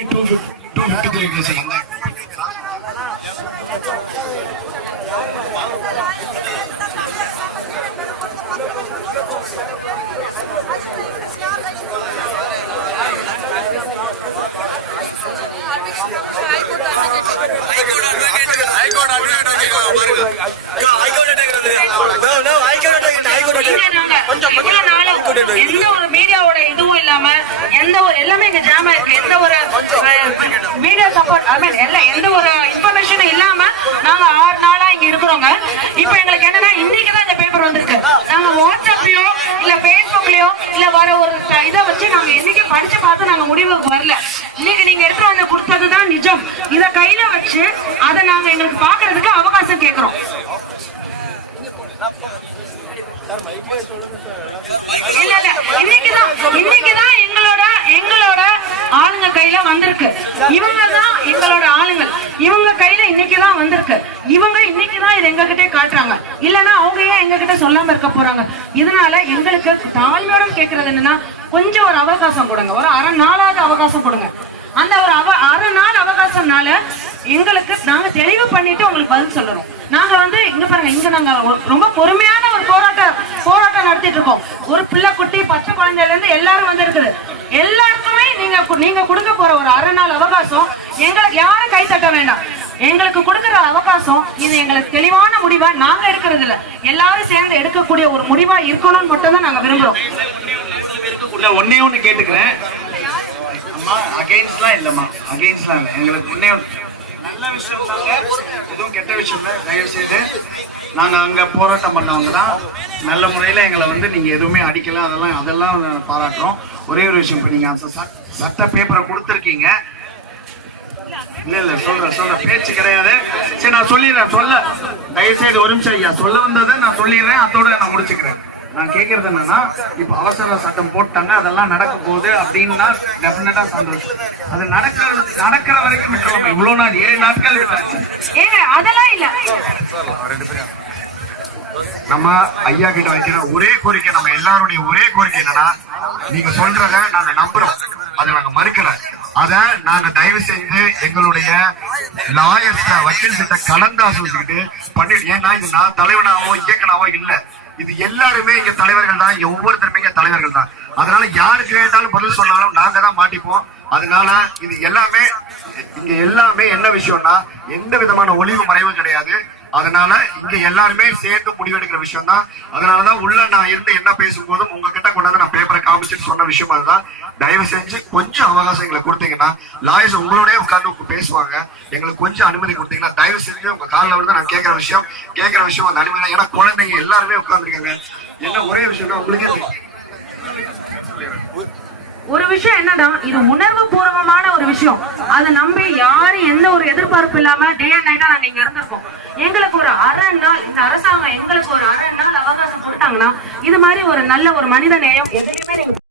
253 case அந்த எந்த ஒரு மீடியாவோட இதுவும் இல்லாம எந்த ஒரு எல்லாமே இங்க ஜாமா இருக்கு. எந்த ஒரு மீடியா சப்போர்ட் ஐ மீன் எந்த ஒரு இன்ஃபர்மேஷனும் இல்லாம நாங்க 6 நாளா இங்க இருக்கிறோங்க. இப்ப எங்களுக்கு என்னன்னா இன்னைக்குதான் இந்த பேப்பர் வந்திருக்கு. நாங்க வாட்ஸ்அப்லயோ இல்ல பேஸ்புக்லயோ இல்ல வர ஒரு இதை வச்சு நாங்க என்னைக்கு படிச்சு பார்த்து நாங்க முடிவுக்கு வரல. இன்னைக்கு நீங்க எடுத்து வந்து கொடுத்ததுதான் நிஜம். இத கையில வச்சு அதை நாங்க எங்களுக்கு பாக்குறதுக்கு அவகாசம் கேட்கிறோம். இன்னைக்குதான் எங்களோட ஆளுங்க கையில வந்திருக்கு. இவங்கதான் எங்களோட ஆளுங்கள். இவங்க கையில இன்னைக்குதான் வந்திருக்கு. இவங்க இன்னைக்குதான் இது எங்க கிட்டே காட்டுறாங்க. இல்லன்னா அவங்க ஏன் எங்க கிட்ட சொல்லாம இருக்க போறாங்க? இதனால எங்களுக்கு தாழ்மையோட கேட்கறது என்னன்னா கொஞ்சம் ஒரு அவகாசம் கொடுங்க. ஒரு அரை நாளாவது அவகாசம் கொடுங்க. அந்த ஒரு அரை நாள் அவகாசம்னால எங்களுக்கு நாங்க தெளிவு பண்ணிட்டு உங்களுக்கு பதில் சொல்லணும். நாங்க இங்க பாருங்க, இங்க நாங்க ரொம்ப பொறுமையான ஒரு போராட்டம் நடத்திட்டு இருக்கோம். ஒரு பிள்ளை குட்டி பச்சை குழந்தையில இருந்து எல்லாரும் வந்திருக்குது. எல்லாருக்குமே நீங்க கொடுக்க போற ஒரு அரை நாள் அவகாசம் எங்களுக்கு யாரும் கை தட்ட வேண்டாம். எங்களுக்கு கொடுக்கிற அவகாசம் இது எங்களுக்கு தெளிவான முடிவா நாங்க எடுக்கிறது இல்ல, எல்லாரும் சேர்ந்து எடுக்கக்கூடிய ஒரு முடிவா இருக்கணும்னு மட்டும் தான் நாங்க விரும்புறோம். ஒன்னே ஒண்ணு கேட்டுக்கிறேன் அம்மா, அகைன்ஸ்ட்லாம் இல்லம்மா, அகைன்ஸ்ட்லாம் இல்லை. எங்களுக்கு ஒன்னே நல்ல விஷயம் தாங்க, எதுவும் கெட்ட விஷயம் இல்லை. தயவு செய்து நாங்கள் அங்கே போராட்டம் பண்ணவங்க தான் நல்ல முறையில் எங்களை நீங்கள் எதுவுமே அடிக்கல. அதெல்லாம் பாராட்டுறோம். ஒரே ஒரு விஷயம், இப்போ நீங்கள் அந்த சட்ட பேப்பரை கொடுத்துருக்கீங்க. இல்லை சொல்ற பேச்சு கிடையாது. சரி, நான் சொல்லிடுறேன். தயவு செய்து ஒரு நிமிஷம் ஐயா, சொல்ல வந்ததை நான் சொல்லிடுறேன். அதோட நான் முடிச்சுக்கிறேன். நான் கேட்கறது என்னன்னா, இப்ப அவசர சட்டம் போட்டாங்க, அதெல்லாம் நடக்க போகுது அப்படின்னா டெஃபினட்டா சந்தோஷம். அது நடக்கிற வரைக்கும் விட்டுருவாங்க. இவ்வளவு நாள் 7 நாட்கள் விட்டாச்சு. அதெல்லாம் இல்ல. நம்ம ஐயா கிட்ட வைக்கிற ஒரே கோரிக்கை, நம்ம எல்லாருடைய ஒரே கோரிக்கை என்னன்னா, நீங்க சொல்றத நாங்க நம்புறோம், அதை நாங்க மறுக்கல. அத நாங்க தயவு செய்து எங்களுடைய லாயர்ஸ் வக்கீல் கிட்ட கலந்து ஆலோசிச்சுக்கிட்டு பண்ணிட்டு, ஏன்னா இது நான் தலைவனாவோ இயக்கனாவோ இல்ல, இது எல்லாருமே இங்க தலைவர்கள் தான். இங்க ஒவ்வொருத்தருமே இங்க தலைவர்கள் தான். அதனால யாரு கேட்டாலும் பதில் சொன்னாலும் நாங்க தான் மாட்டிப்போம். அதனால இது எல்லாமே என்ன விஷயம்னா, எந்த விதமான ஒளிவு மறைவும் கிடையாது. அதனால இங்க எல்லாருமே சேர்ந்து முடிவெடுக்கிற விஷயம் தான். அதனாலதான் உள்ள நான் இருந்து என்ன பேசும்போதும் உங்ககிட்ட கொண்டாந்து நான் பேப்பரை காமிச்சிட்டு சொன்ன விஷயம் அதுதான். தயவு செஞ்சு கொஞ்சம் அவகாசம் எங்களுக்கு கொடுத்தீங்கன்னா, லாயர்ஸ் உங்களோடய உட்கார்ந்து பேசுவாங்க. எங்களுக்கு கொஞ்சம் அனுமதி கொடுத்தீங்கன்னா, தயவு செஞ்சு உங்க காலில் விழுந்து நான் கேட்கிற விஷயம் அந்த அனுமதி. ஏன்னா குழந்தைங்க எல்லாருமே உட்கார்ந்துருக்காங்க. என்ன ஒரே விஷயம் உங்களுக்கே ஒரு விஷயம் என்னன்னா, இது உணர்வு பூர்வமான ஒரு விஷயம். அதை நம்பி யாரும் எந்த ஒரு எதிர்பார்ப்பு இல்லாம டே அண்ட் நைட்டா நாங்க இங்க இருந்திருக்கோம். எங்களுக்கு ஒரு அரை நாள், இந்த அரசாங்கம் எங்களுக்கு ஒரு அரை நாள் அவகாசம் கொடுத்தாங்கன்னா, இது மாதிரி ஒரு நல்ல ஒரு மனித நேயம் எதுலையுமே